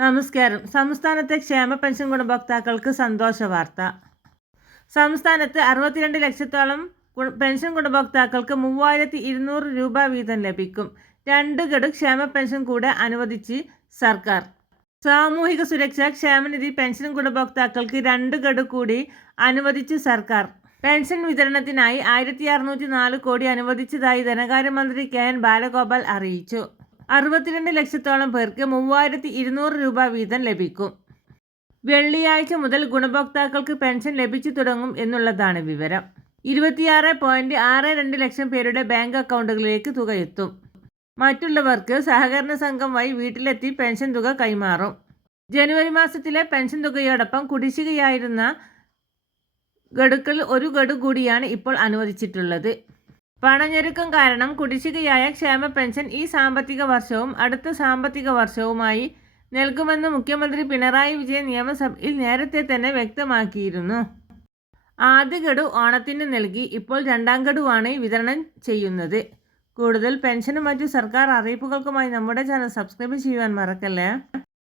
നമസ്കാരം. സംസ്ഥാനത്തെ ക്ഷേമ പെൻഷൻ ഗുണഭോക്താക്കൾക്ക് സന്തോഷ വാർത്ത. സംസ്ഥാനത്ത് 62 ലക്ഷത്തോളം പെൻഷൻ ഗുണഭോക്താക്കൾക്ക് 3200 രൂപ വീതം ലഭിക്കും. 2 ഗഡു ക്ഷേമ പെൻഷൻ കൂടെ അനുവദിച്ച് സർക്കാർ. സാമൂഹിക സുരക്ഷാ ക്ഷേമനിധി പെൻഷൻ ഗുണഭോക്താക്കൾക്ക് 2 ഗഡു കൂടി അനുവദിച്ച് സർക്കാർ. പെൻഷൻ വിതരണത്തിനായി 1604 കോടി അനുവദിച്ചതായി ധനകാര്യമന്ത്രി കെ.എൻ. ബാലഗോപാൽ അറിയിച്ചു. 62 ലക്ഷത്തോളം പേർക്ക് 3200 രൂപ വീതം ലഭിക്കും. വെള്ളിയാഴ്ച മുതൽ ഗുണഭോക്താക്കൾക്ക് പെൻഷൻ ലഭിച്ചു തുടങ്ങും എന്നുള്ളതാണ് വിവരം. 26.62 ലക്ഷം പേരുടെ ബാങ്ക് അക്കൗണ്ടുകളിലേക്ക് തുക എത്തും. മറ്റുള്ളവർക്ക് സഹകരണ സംഘം വഴി വീട്ടിലെത്തി പെൻഷൻ തുക കൈമാറും. ജനുവരി മാസത്തിലെ പെൻഷൻ തുകയോടൊപ്പം കുടിശ്ശികയായിരുന്ന ഗഡുക്കൾ 1 ഗഡു കൂടിയാണ് ഇപ്പോൾ അനുവദിച്ചിട്ടുള്ളത്. പണഞ്ഞെരുക്കം കാരണം കുടിശ്ശികയായ ക്ഷേമ പെൻഷൻ ഈ സാമ്പത്തിക വർഷവും അടുത്ത സാമ്പത്തിക വർഷവുമായി നൽകുമെന്ന് മുഖ്യമന്ത്രി പിണറായി വിജയൻ നിയമസഭയിൽ നേരത്തെ തന്നെ വ്യക്തമാക്കിയിരുന്നു. ആദ്യ ഗഡു ഓണത്തിന് നൽകി. ഇപ്പോൾ 2ാം ഗഡുവാണ് വിതരണം ചെയ്യുന്നത്. കൂടുതൽ പെൻഷനും മറ്റു സർക്കാർ അറിയിപ്പുകൾക്കുമായി നമ്മുടെ ചാനൽ സബ്സ്ക്രൈബ് ചെയ്യുവാൻ മറക്കല്ലേ.